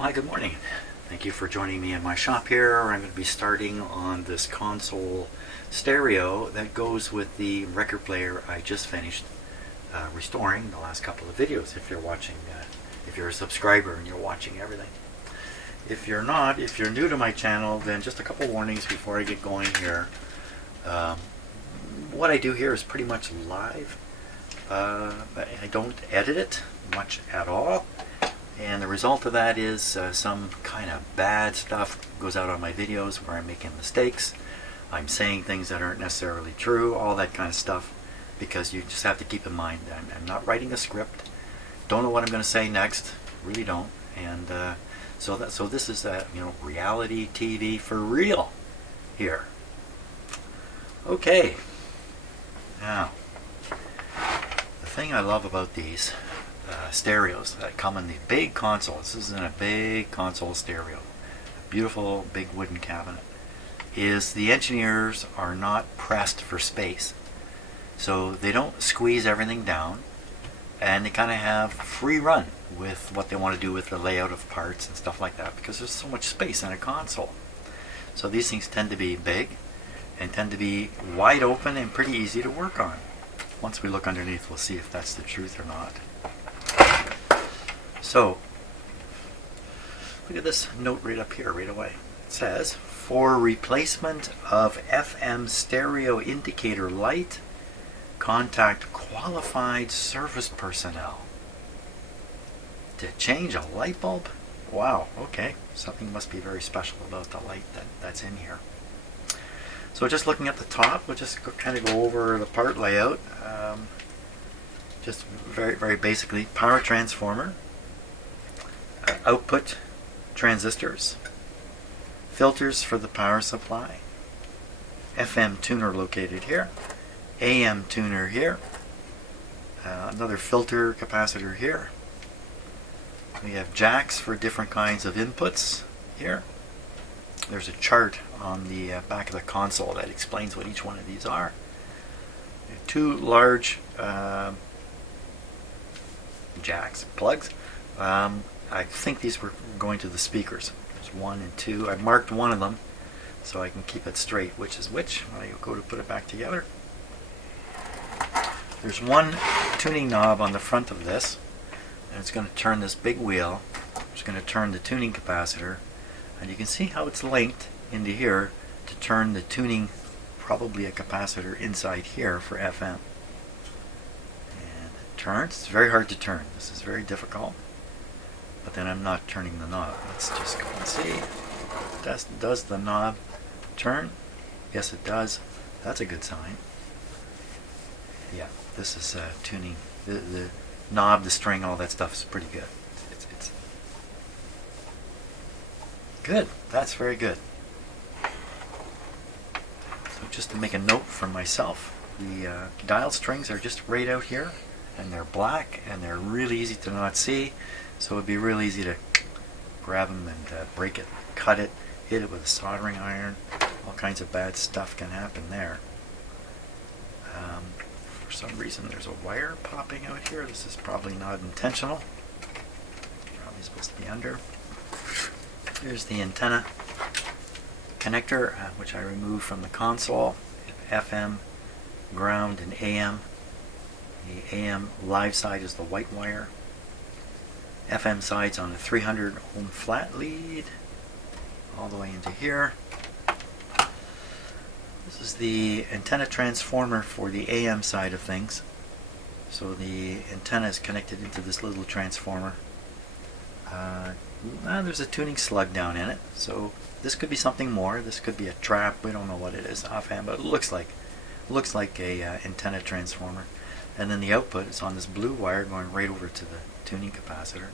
Well, hi, good morning. Thank you for joining me in my shop here. I'm going to be starting on this console stereo that goes with the record player I just finished restoring the last couple of videos. If you're watching, if you're a subscriber and you're watching everything. If you're not, if you're new to my channel, then just a couple warnings before I get going here. What I do here is pretty much live. I don't edit it much at all. And the result of that is some kind of bad stuff goes out on my videos where I'm making mistakes. I'm saying things that aren't necessarily true, all that kind of stuff, because you just have to keep in mind that I'm not writing a script. Don't know what I'm going to say next, really don't. And so this is reality TV for real here. Okay. Now, the thing I love about these stereos that come in the big consoles, this is in a big console stereo, a beautiful big wooden cabinet, is the engineers are not pressed for space. So they don't squeeze everything down, and they kind of have free run with what they want to do with the layout of parts and stuff like that, because there's so much space in a console. So these things tend to be big and tend to be wide open and pretty easy to work on. Once we look underneath, we'll see if that's the truth or not. So, look at this note right up here right away. It says, for replacement of FM stereo indicator light, contact qualified service personnel. To change a light bulb? Wow, okay. Something must be very special about the light that's in here. So just looking at the top, we'll just kind of go over the part layout. Just very basically, power transformer, output transistors, filters for the power supply, FM tuner located here, AM tuner here, another filter capacitor here. We have jacks for different kinds of inputs here. There's a chart on the back of the console that explains what each one of these are. Two large jacks, plugs. I think these were going to the speakers. There's 1 and 2. I marked one of them so I can keep it straight, which is which when I go to put it back together. There's one tuning knob on the front of this, and it's going to turn this big wheel. It's going to turn the tuning capacitor, and you can see how it's linked into here to turn the tuning, probably a capacitor inside here for FM. And it turns. It's very hard to turn. This is very difficult. But then I'm not turning the knob. Let's just go and see. Does the knob turn? Yes, it does. That's a good sign. Yeah, this is tuning. The knob, the string, all that stuff is pretty good. It's good. That's very good. So just to make a note for myself, the dial strings are just right out here, and they're black, and they're really easy to not see. So it'd be real easy to grab them and break it, cut it, hit it with a soldering iron. All kinds of bad stuff can happen there. For some reason there's a wire popping out here. This is probably not intentional. Probably supposed to be under. Here's the antenna connector, which I removed from the console. FM, ground, and AM. The AM live side is the white wire. FM side's on a 300 ohm flat lead all the way into here. This is the antenna transformer for the AM side of things. So the antenna is connected into this little transformer. There's a tuning slug down in it, so this could be something more. This could be a trap. We don't know what it is offhand, but it looks like a antenna transformer. And then the output is on this blue wire going right over to the tuning capacitor.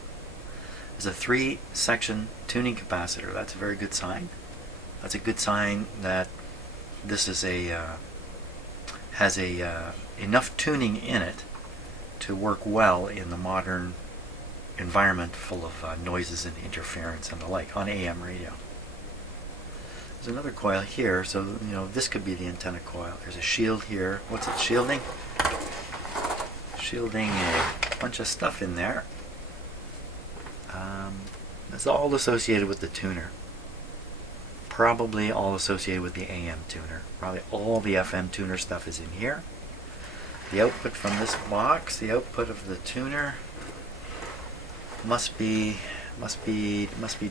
There's a 3-section tuning capacitor. That's a very good sign. That's a good sign that this is has enough tuning in it to work well in the modern environment full of noises and interference and the like on AM radio. There's another coil here, so this could be the antenna coil. There's a shield here. What's it shielding? Shielding a bunch of stuff in there. It's all associated with the tuner. Probably all associated with the AM tuner. Probably all the FM tuner stuff is in here. The output from this box, the output of the tuner, must be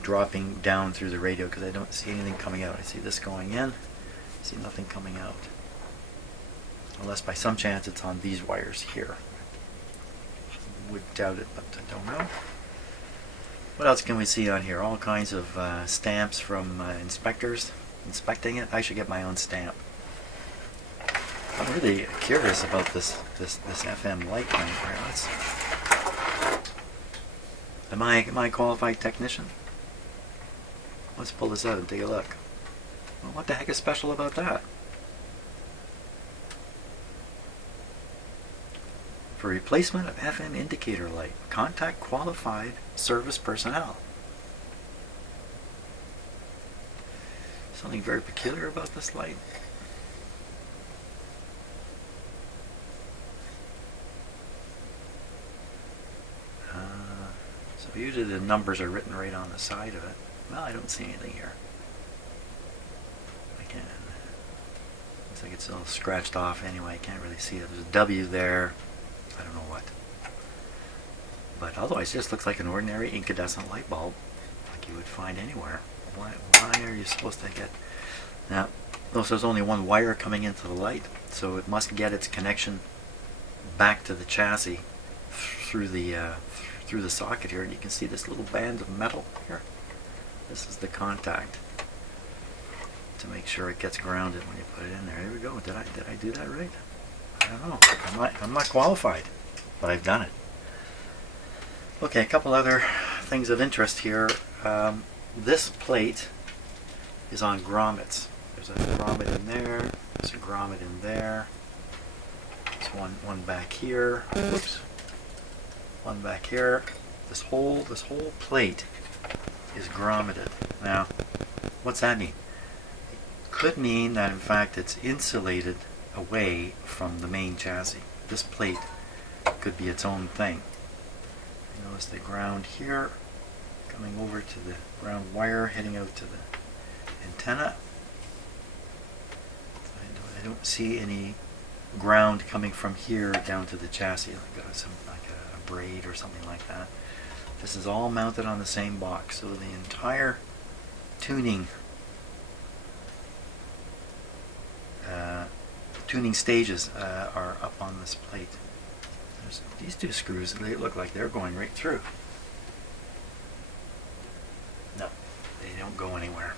dropping down through the radio, because I don't see anything coming out. I see this going in. I see nothing coming out. Unless by some chance it's on these wires here. Would doubt it, but I don't know. What else can we see on here? All kinds of stamps from inspectors inspecting it. I should get my own stamp. I'm really curious about this FM light thing here. Am I a qualified technician? Let's pull this out and take a look. Well, what the heck is special about that? For replacement of FM indicator light, contact qualified service personnel. Something very peculiar about this light. So usually the numbers are written right on the side of it. Well, I don't see anything here. Again, looks like it's all scratched off anyway. I can't really see it. There's a W there. I don't know what. But otherwise, it just looks like an ordinary incandescent light bulb, like you would find anywhere. Why are you supposed to get... Now, notice there's only one wire coming into the light, so it must get its connection back to the chassis through the socket here, and you can see this little band of metal here. This is the contact to make sure it gets grounded when you put it in there. Here we go. Did I do that right? I don't know. I'm not qualified, but I've done it. Okay, a couple other things of interest here. This plate is on grommets. There's a grommet in there. There's a grommet in there. There's one back here. Whoops. One back here. This whole plate is grommeted. Now, what's that mean? It could mean that in fact it's insulated away from the main chassis. This plate could be its own thing. You notice the ground here coming over to the ground wire heading out to the antenna. I don't see any ground coming from here down to the chassis, like a braid or something like that. This is all mounted on the same box, so the entire tuning stages are up on this plate. There's these two screws, they look like they're going right through. No, they don't go anywhere.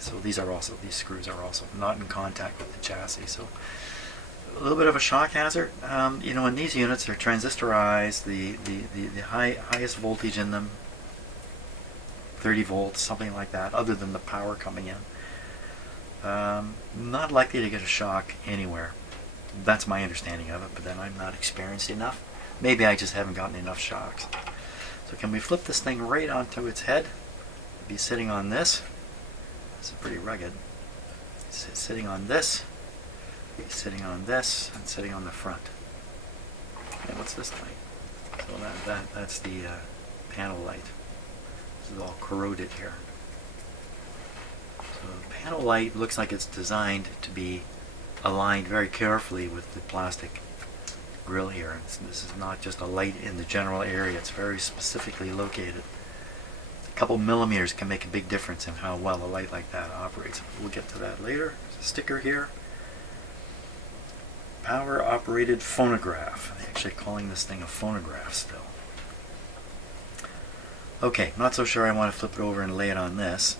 So these screws are also not in contact with the chassis. So a little bit of a shock hazard. You know, in these units, they're transistorized. The highest voltage in them, 30 volts, something like that, other than the power coming in. Not likely to get a shock anywhere. That's my understanding of it, but then I'm not experienced enough. Maybe I just haven't gotten enough shocks. So can we flip this thing right onto its head? It'd be sitting on this. This is pretty rugged. It's sitting on this, sitting on this, and sitting on the front. And what's this light? So that's the panel light. This is all corroded here. So the panel light looks like it's designed to be aligned very carefully with the plastic grill here. This is not just a light in the general area, it's very specifically located. A couple millimeters can make a big difference in how well a light like that operates. We'll get to that later. There's a sticker here. Power operated phonograph. They're actually calling this thing a phonograph still. Okay, not so sure I want to flip it over and lay it on this.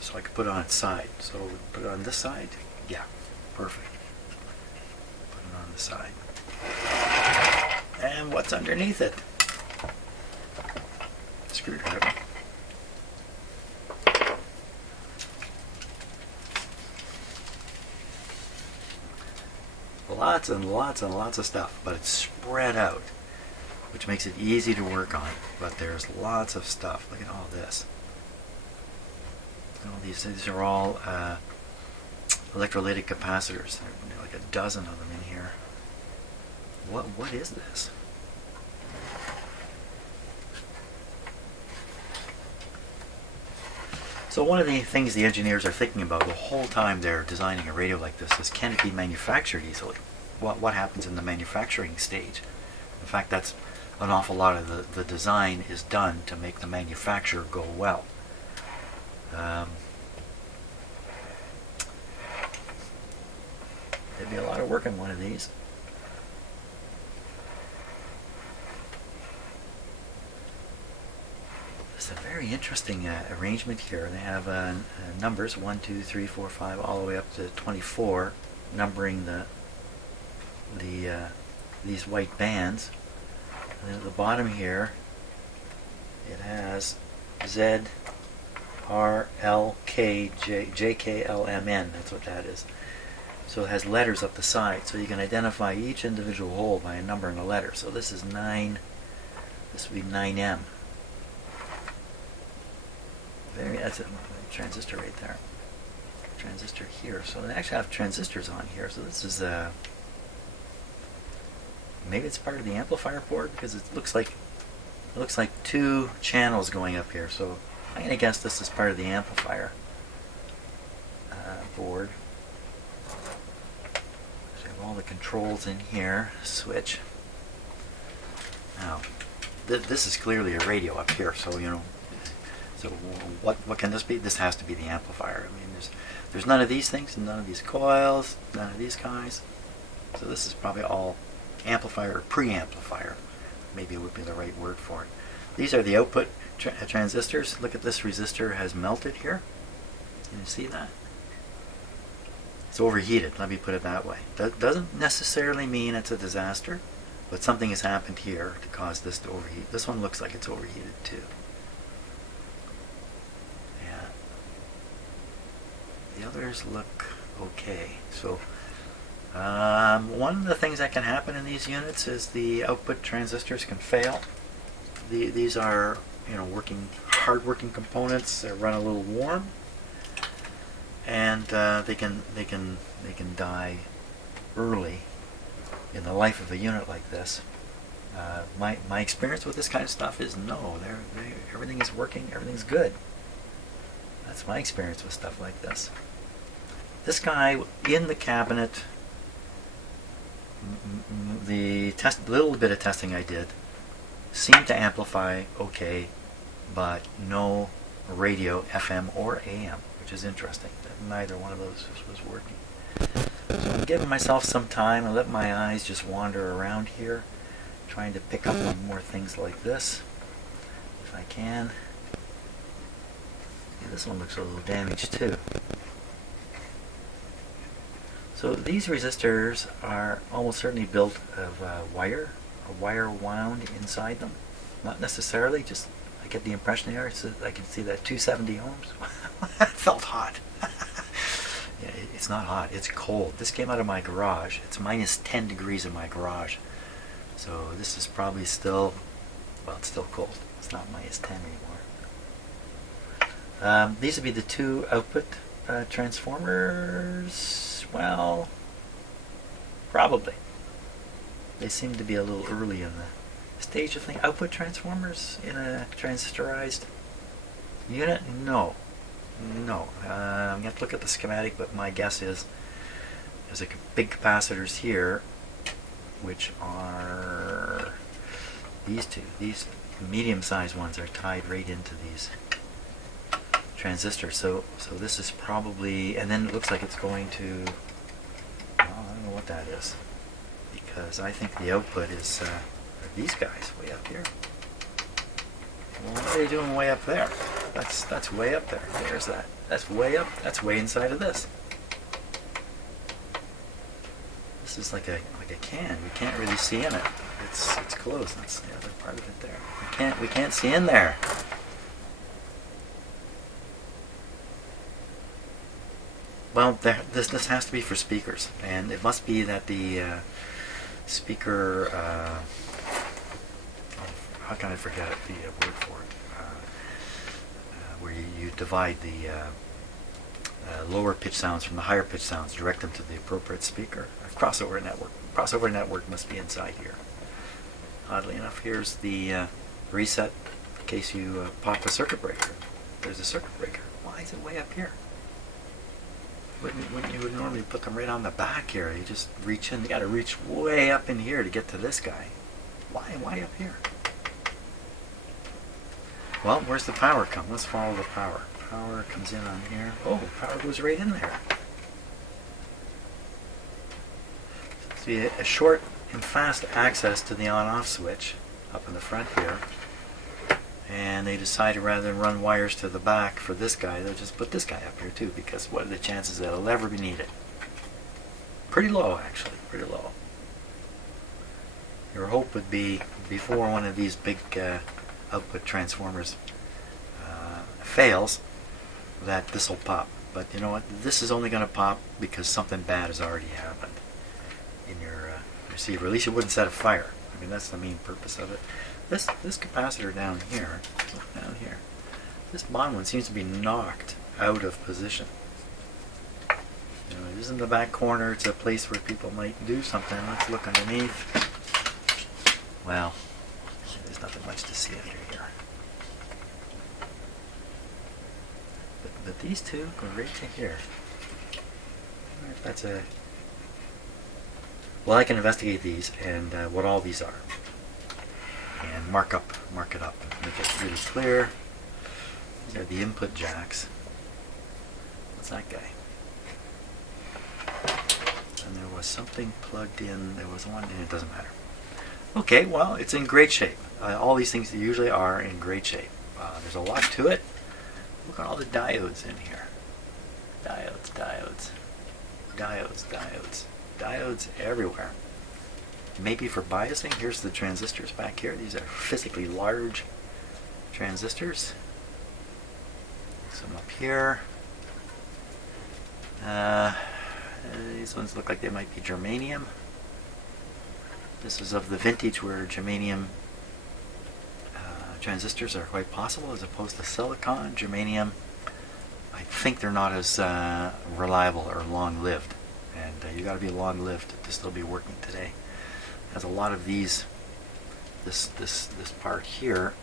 So I could put it on its side. So put it on this side. Yeah, perfect. Put it on the side. And what's underneath it? Screwdriver. Lots and lots and lots of stuff, but it's spread out, which makes it easy to work on. But there's lots of stuff. Look at all this. All these are all electrolytic capacitors. There are like a dozen of them in here. What is this? So one of the things the engineers are thinking about the whole time they're designing a radio like this is, can it be manufactured easily? What happens in the manufacturing stage? In fact, that's an awful lot of the design is done to make the manufacture go well. There'd be a lot of work on one of these. It's a very interesting arrangement here. They have numbers 1, 2, 3, 4, 5, all the way up to 24, numbering these white bands. And then at the bottom here, it has Z, R, L, K, J, K, L, M, N. That's what that is. So it has letters up the side, so you can identify each individual hole by a number and a letter. So this is 9. This would be 9M. That's a transistor right there. Transistor here. So they actually have transistors on here. So this is maybe it's part of the amplifier board, because it looks like 2 channels going up here. So I'm going to guess this is part of the amplifier board. So you have all the controls in here. Switch. Now, this is clearly a radio up here. So So what can this be? This has to be the amplifier. I mean, there's none of these things, none of these coils, none of these guys. So this is probably all amplifier or preamplifier. Maybe it would be the right word for it. These are the output transistors. Look at this resistor has melted here. Can you see that? It's overheated. Let me put it that way. That doesn't necessarily mean it's a disaster, but something has happened here to cause this to overheat. This one looks like it's overheated too. The others look okay. So one of the things that can happen in these units is the output transistors can fail. These are hard working components that run a little warm, and they can die early in the life of a unit like this. My experience with this kind of stuff is no, everything is working, everything's good. That's my experience with stuff like this. This guy in the cabinet, the little bit of testing I did seemed to amplify okay, but no radio FM or AM, which is interesting. Neither one of those was working. So I'm giving myself some time and let my eyes just wander around here, trying to pick up on more things like this, if I can. This one looks a little damaged too. So these resistors are almost certainly built of wire wound inside them. Not necessarily, just I get the impression they are. So I can see that 270 ohms. It felt hot. Yeah, it's not hot, it's cold. This came out of my garage. It's minus 10 degrees in my garage. So this is probably still, well, it's still cold. It's not minus 10 anymore. These would be the 2 output transformers. Well, probably. They seem to be a little early in the stage of thing. Output transformers in a transistorized unit? No. I'm going to have to look at the schematic, but my guess is there's like big capacitors here, which are these 2. These medium-sized ones are tied right into these transistors. So this is probably, and then it looks like it's going to, I don't know what that is, because I think the output is these guys way up here. Well, what are they doing way up there? That's way up there. There's that. That's way up. That's way inside of this. This is like a can. We can't really see in it. It's closed. That's the other part of it there. We can't see in there. Well, this has to be for speakers, and it must be that the speaker. How can I forget the word for it? Where you divide the lower pitch sounds from the higher pitch sounds, direct them to the appropriate speaker. A crossover network. Crossover network must be inside here. Oddly enough, here's the reset in case you pop a circuit breaker. There's a circuit breaker. Why is it way up here? Wouldn't you would normally put them right on the back here? You just reach in. You got to reach way up in here to get to this guy. Why up here? Well, where's the power come? Let's follow the power. Power comes in on here. Oh, power goes right in there. See, a short and fast access to the on-off switch up in the front here. And they decided rather than run wires to the back for this guy, they'll just put this guy up here too, because what are the chances that it'll ever be needed? Pretty low, actually, pretty low. Your hope would be before one of these big output transformers fails, that this will pop. But you know what? This is only going to pop because something bad has already happened in your receiver. At least you wouldn't set a fire. I mean, that's the main purpose of it. This capacitor down here, this bottom one seems to be knocked out of position. You know, it is in the back corner. It's a place where people might do something. Let's look underneath. Well, there's nothing much to see under here. But these two go right to here. I wonder if that's a... Well, I can investigate these and what all these are. And mark it up, make it really clear. These are the input jacks. What's that guy? And there was something plugged in. There was one, and it doesn't matter. Okay, well, it's in great shape. All these things usually are in great shape. There's a lot to it. Look at all the diodes in here. Diodes everywhere. Maybe for biasing. Here's the transistors back here. These are physically large transistors. Some up here. These ones look like they might be germanium. This is of the vintage where germanium transistors are quite possible as opposed to silicon. Germanium, I think they're not as reliable or long-lived, and you got to be long-lived to still be working today. As a lot of these, this part here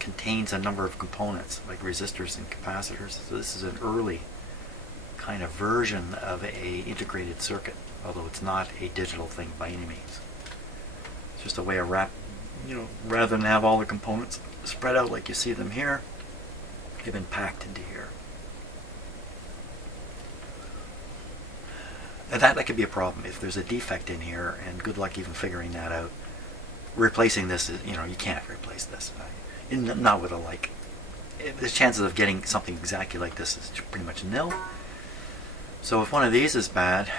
contains a number of components like resistors and capacitors. So this is an early kind of version of a integrated circuit, although it's not a digital thing by any means. It's just a way of rather than have all the components spread out like you see them here, they've been packed into here. And that could be a problem if there's a defect in here, and good luck even figuring that out. Replacing this is, you can't replace this. Not with a like. The chances of getting something exactly like this is pretty much nil. So if one of these is bad,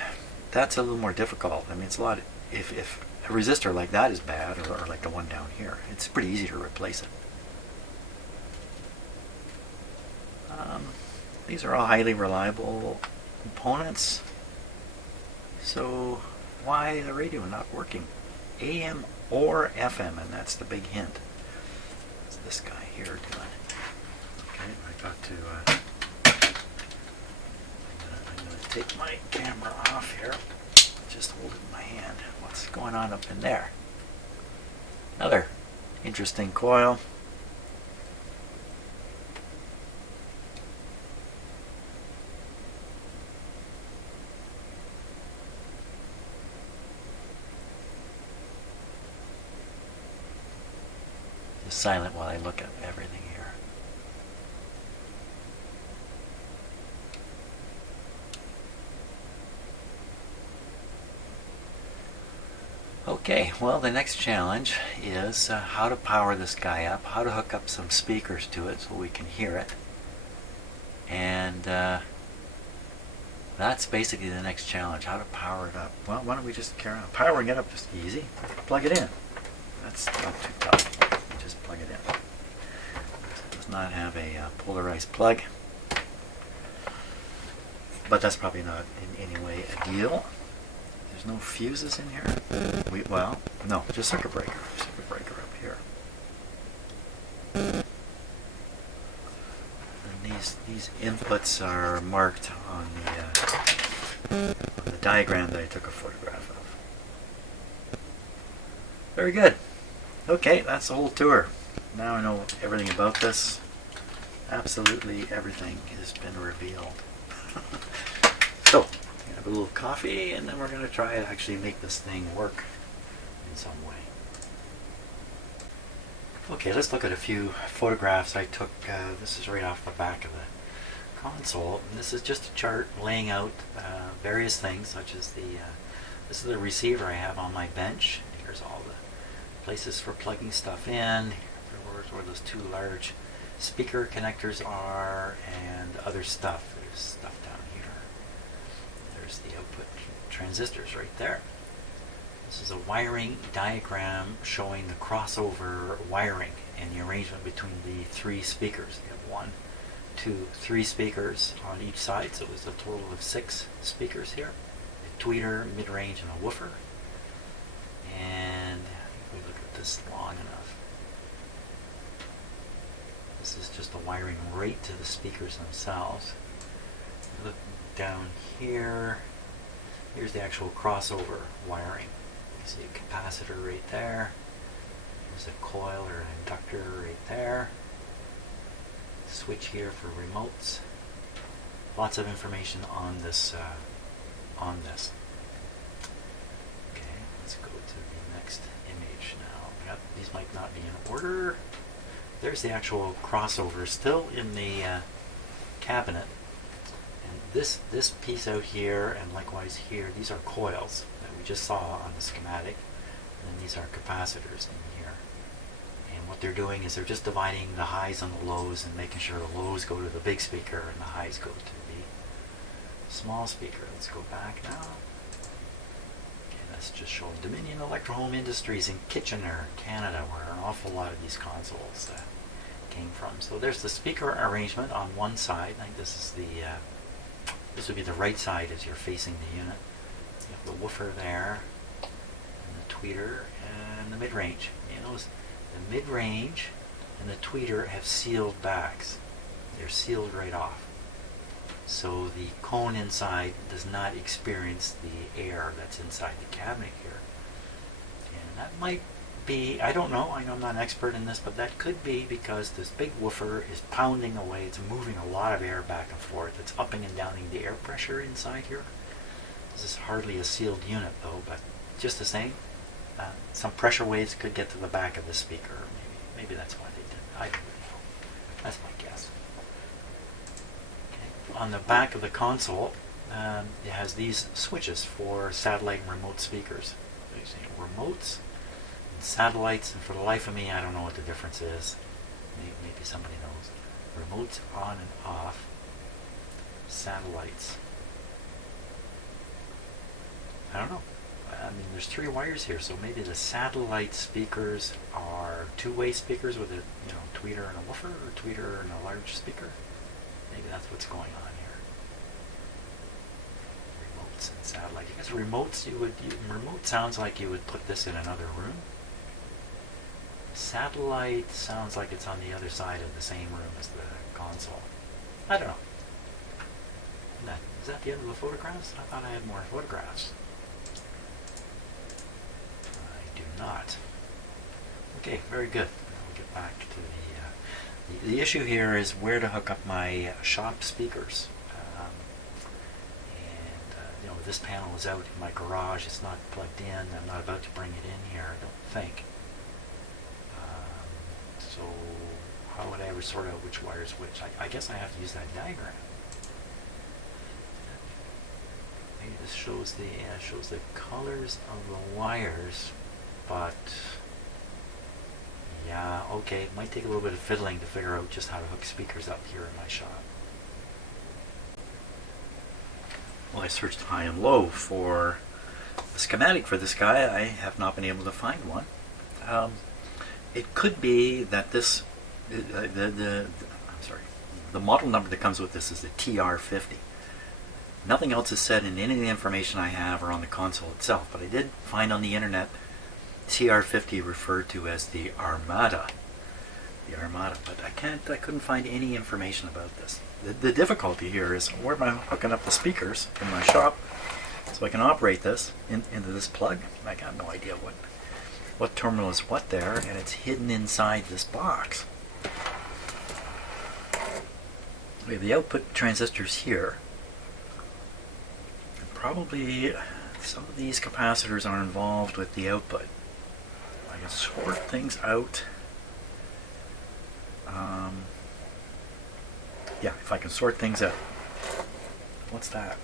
that's a little more difficult. I mean, it's a lot. If a resistor like that is bad, or like the one down here, it's pretty easy to replace it. These are all highly reliable components. So why the radio not working? AM or FM, and that's the big hint. What's this guy here doing? Okay, I got to... I'm going to take my camera off here. Just hold it in my hand. What's going on up in there? Another interesting coil. Just silent while I look at everything here. Okay, well, the next challenge is how to power this guy up, how to hook up some speakers to it so we can hear it. And that's basically the next challenge, how to power it up. Well, why don't we just carry on? Powering it up is easy. Plug it in. That's not too tough. Just plug it in. It does not have a polarized plug, but that's probably not in any way a deal. There's no fuses in here. Well, no, just circuit breaker. Circuit breaker up here. And these inputs are marked on the diagram that I took a photograph of. Very good. Okay, that's the whole tour. Now I know everything about this. absolutely everything has been revealed. So, have a little coffee, and then we're going to try to actually make this thing work in some way. Okay, let's look at a few photographs I took. This is right off the back of the console. And this is just a chart laying out various things, such as this is the receiver I have on my bench. Here's all the places for plugging stuff in. Here's where those two large speaker connectors are, and other stuff. There's stuff down here. There's the output transistors right there. This is a wiring diagram showing the crossover wiring and the arrangement between the three speakers. You have 1, 2, 3 speakers on each side, so it's a total of 6 speakers here. A tweeter, mid-range, and a woofer. And if we look at this long enough, this is just the wiring right to the speakers themselves. Look down here, here's the actual crossover wiring. You see a capacitor right there. There's a coil or an inductor right there. Switch here for remotes. Lots of information on this. Okay, let's go to the next image now. Yep, these might not be in order. There's the actual crossover still in the cabinet. And this piece out here, and likewise here, these are coils that we just saw on the schematic. And then these are capacitors in here. And what they're doing is they're just dividing the highs and the lows and making sure the lows go to the big speaker and the highs go to the small speaker. Let's go back now. Okay, that's just showing Dominion Electrohome Industries in Kitchener, Canada, where an awful lot of these consoles came from. So there's the speaker arrangement on one side. I think this is this would be the right side as you're facing the unit. You have the woofer there, and the tweeter, and the mid-range. You notice the mid-range and the tweeter have sealed backs. They're sealed right off. So the cone inside does not experience the air that's inside the cabinet here. And that might be, I don't know, I'm not an expert in this, but that could be because this big woofer is pounding away. It's moving a lot of air back and forth. It's upping and downing the air pressure inside here. This is hardly a sealed unit though, but just the same, some pressure waves could get to the back of the speaker. Maybe that's why they did it. I don't really know. That's my guess. Okay. On the back of the console, it has these switches for satellite and remote speakers. You see remotes and satellites, and for the life of me, I don't know what the difference is. Maybe somebody knows. Remotes on and off. Satellites. I don't know. I mean, there's 3 wires here, so maybe the satellite speakers are two-way speakers with a tweeter and a woofer, or tweeter and a large speaker. Maybe that's what's going on here. Remotes and satellite. I guess remotes, remote sounds like you would put this in another room. Satellite sounds like it's on the other side of the same room as the console. I don't know. Is that the end of the photographs? I thought I had more photographs. I do not. Okay, very good. We'll get back to the issue here is where to hook up my shop speakers. This panel is out in my garage. It's not plugged in. I'm not about to bring it in here, I don't think. So how would I ever sort out which wires which? I guess I have to use that diagram. Maybe this shows the colors of the wires, but yeah, okay, it might take a little bit of fiddling to figure out just how to hook speakers up here in my shop. Well, I searched high and low for a schematic for this guy. I have not been able to find one. It could be that this, I'm sorry, the model number that comes with this is the TR50. Nothing else is said in any of the information I have or on the console itself, but I did find on the internet TR50 referred to as the Armada. The Armada, but I couldn't find any information about this. The difficulty here is where am I hooking up the speakers in my shop so I can operate this into this plug. I got no idea what terminal is what there, and it's hidden inside this box. we have the output transistors here. And probably some of these capacitors are involved with the output. I can sort things out. Yeah, if I can sort things out. What's that?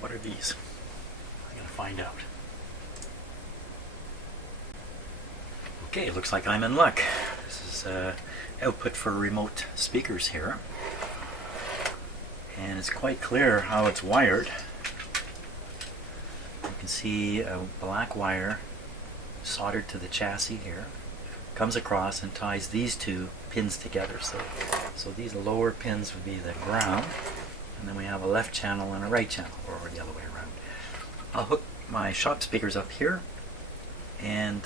What are these? I'm going to find out. Okay, looks like I'm in luck. This is output for remote speakers here. And it's quite clear how it's wired. You can see a black wire soldered to the chassis here, comes across and ties these two pins together. So these lower pins would be the ground, and then we have a left channel and a right channel, or the other way around. I'll hook my shop speakers up here, and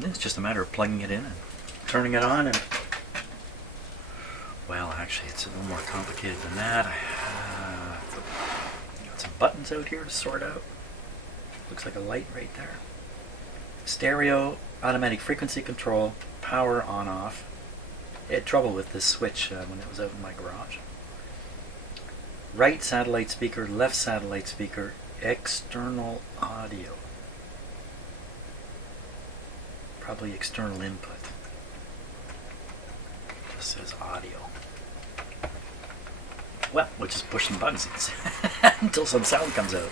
it's just a matter of plugging it in and turning it on. And well, actually, it's a little more complicated than that. Got some buttons out here to sort out. Looks like a light right there. Stereo, automatic frequency control, power on off. I had trouble with this switch when it was out in my garage. Right satellite speaker, left satellite speaker, external audio. Probably external input. Just says audio. Well, we'll just push some buttons until some sound comes out.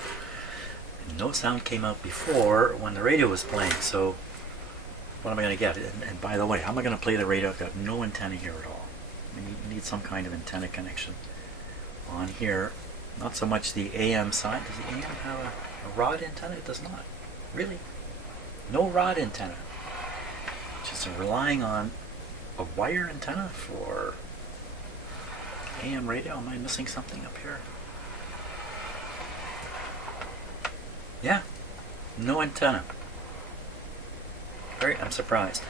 No sound came out before when the radio was playing, so what am I going to get? And by the way, how am I going to play the radio? I've got no antenna here at all. I need some kind of antenna connection on here. Not so much the AM side. Does the AM have a rod antenna? It does not. Really? No rod antenna. Just relying on a wire antenna for AM radio. Am I missing something up here? Yeah, no antenna. I'm surprised.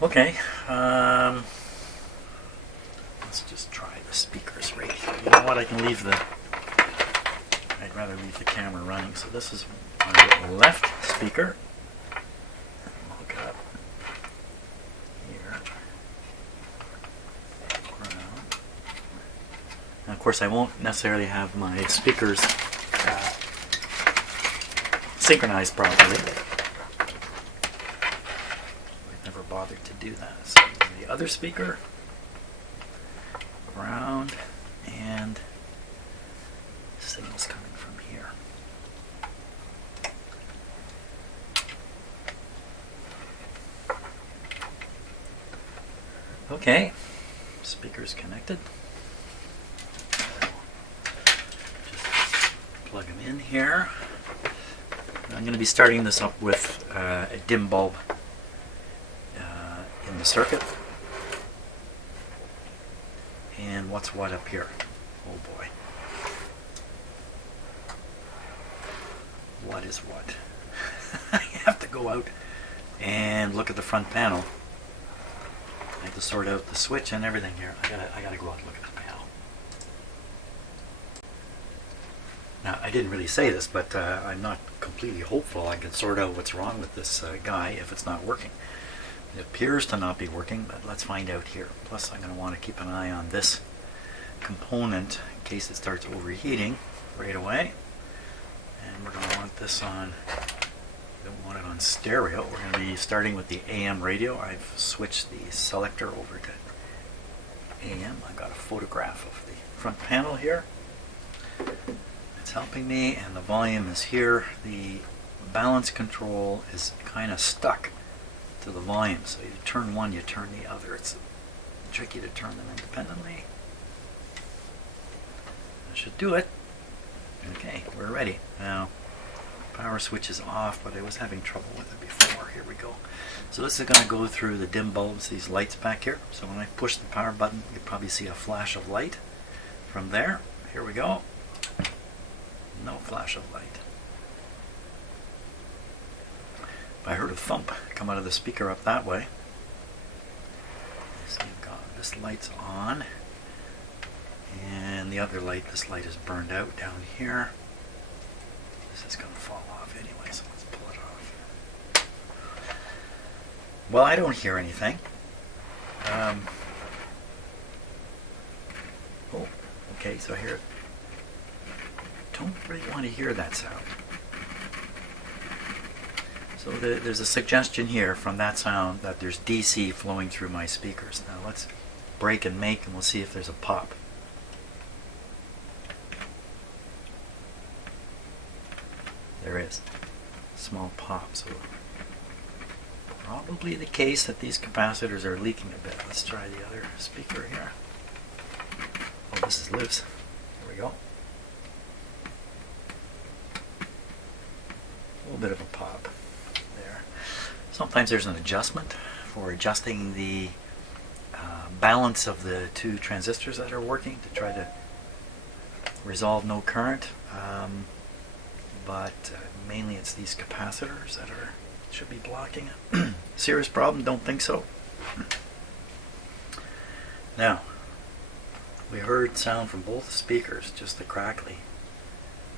Okay, let's just try the speakers right here. You know what? I'd rather leave the camera running. So this is my left speaker. Hook it up here. Now, of course, I won't necessarily have my speakers synchronized properly. We've never bothered to do that. So the other speaker, ground, and signals coming from here. Okay, speakers connected. Just plug them in here. I'm going to be starting this up with a dim bulb in the circuit. And what's what up here? Oh boy. What is what? I have to go out and look at the front panel. I have to sort out the switch and everything here. I gotta go out and look at the panel. Now, I didn't really say this, but I'm not completely hopeful I can sort out what's wrong with this guy if it's not working. It appears to not be working, but let's find out here. Plus, I'm going to want to keep an eye on this component in case it starts overheating right away. And we're going to want this on, we don't want it on stereo. We're going to be starting with the AM radio. I've switched the selector over to AM. I've got a photograph of the front panel here. It's helping me, and the volume is here. The balance control is kind of stuck to the volume, so you turn one, you turn the other. It's tricky to turn them independently. That should do it. Okay, we're ready. Now, power switch is off, but I was having trouble with it before. Here we go. So this is going to go through the dim bulbs, these lights back here. So when I push the power button, you probably see a flash of light from there. Here we go. No flash of light. I heard a thump come out of the speaker up that way. So you've got this light's on, and the other light, this light is burned out down here. This is going to fall off anyway, so let's pull it off. Well, I don't hear anything. Oh, okay, so here. Don't really want to hear that sound. So there's a suggestion here from that sound that there's DC flowing through my speakers. Now let's break and make and we'll see if there's a pop. There is. Small pop. So probably the case that these capacitors are leaking a bit. Let's try the other speaker here. Oh, this is loose. There we go. A little bit of a pop there. Sometimes there's an adjustment for adjusting the balance of the two transistors that are working to try to resolve no current. But mainly it's these capacitors that should be blocking it. Serious problem? Don't think so. Now, we heard sound from both speakers, just the crackly.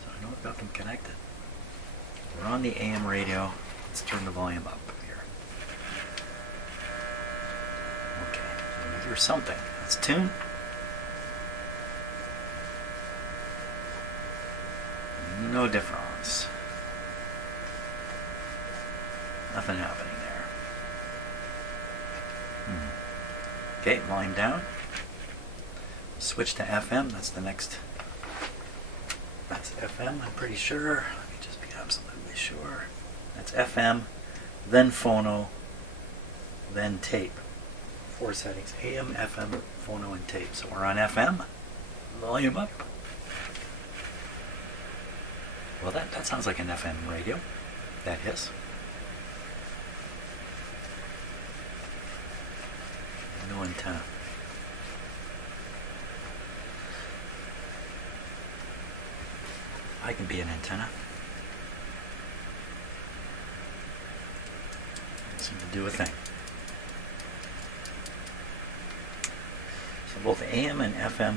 So I know I've got them connected. We're on the AM radio. Let's turn the volume up here. Okay, so we hear something. Let's tune. No difference. Nothing happening there. Okay, volume down. Switch to FM. That's the next. That's FM, I'm pretty sure. Let me just be absolutely sure. That's FM, then phono, then tape. 4 settings. AM, FM, phono, and tape. So we're on FM. Volume up. Well, that sounds like an FM radio. That is. No antenna. I can be an antenna. Doesn't seem to do a thing. So both AM and FM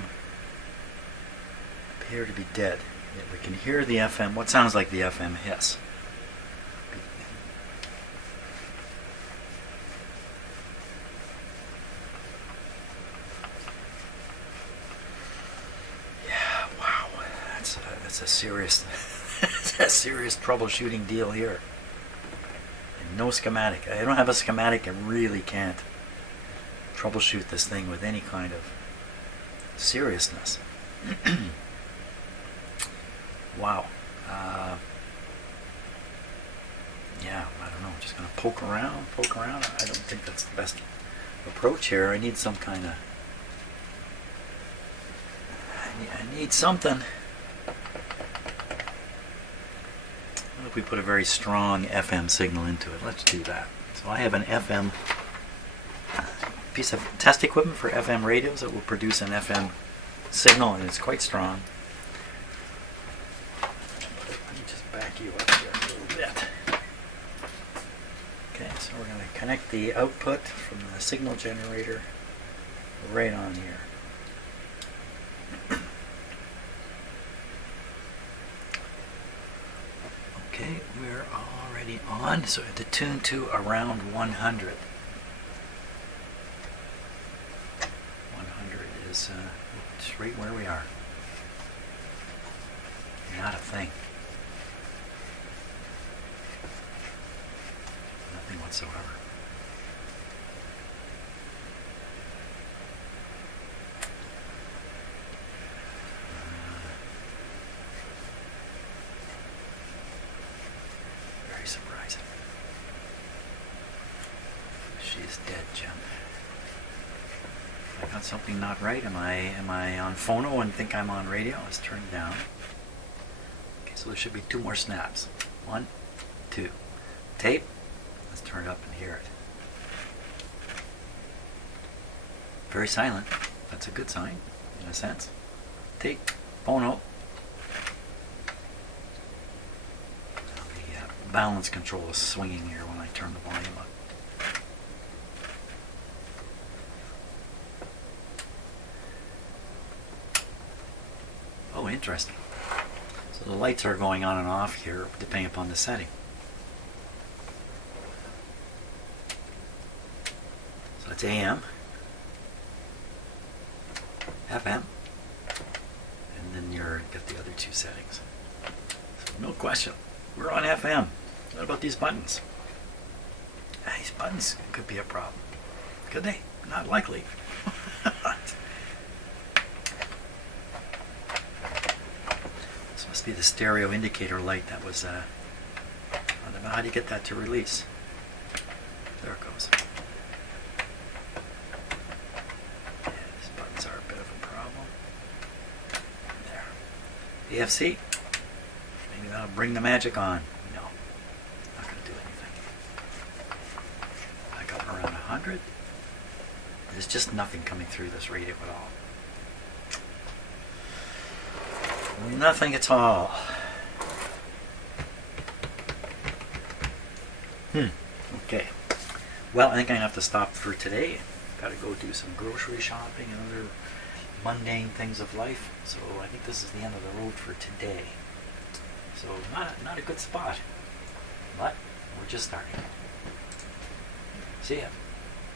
appear to be dead. Yet we can hear the FM, what sounds like the FM hiss. Yeah, wow, that's a serious, that's a serious troubleshooting deal here. And no schematic. I don't have a schematic and really can't troubleshoot this thing with any kind of seriousness. Wow. Yeah, I don't know. I'm just going to poke around. I don't think that's the best approach here. I need some kind of... I need something. What if we put a very strong FM signal into it? Let's do that. So I have an FM piece of test equipment for FM radios that will produce an FM signal, and it's quite strong. Back you up here a little bit. Okay, so we're going to connect the output from the signal generator right on here. Okay, we're already on, so we have to tune to around 100. 100 is right where we are. Not a thing. Nothing whatsoever. Very surprising. She's dead, Jim. I got something not right. Am I on phono and think I'm on radio? Let's turn it down. Okay, so there should be 2 more snaps. 1, 2. Tape. Let's turn it up and hear it. Very silent. That's a good sign, in a sense. Tape, phono. The balance control is swinging here when I turn the volume up. Oh, interesting. So the lights are going on and off here, depending upon the setting. That's AM, FM, and then you're got the other two settings. So no question, we're on FM. What about these buttons? These buttons could be a problem. Could they? Not likely. This must be the stereo indicator light that was, I don't know how do you get that to release. There it goes. Yeah, these buttons are a bit of a problem. There. EFC. Maybe that'll bring the magic on. No. Not going to do anything. I got around 100. There's just nothing coming through this radio at all. Nothing at all. Okay. Well, I think I'm going to have to stop for today. Got to go do some grocery shopping and other mundane things of life. So I think this is the end of the road for today. So not a good spot. But we're just starting. See ya.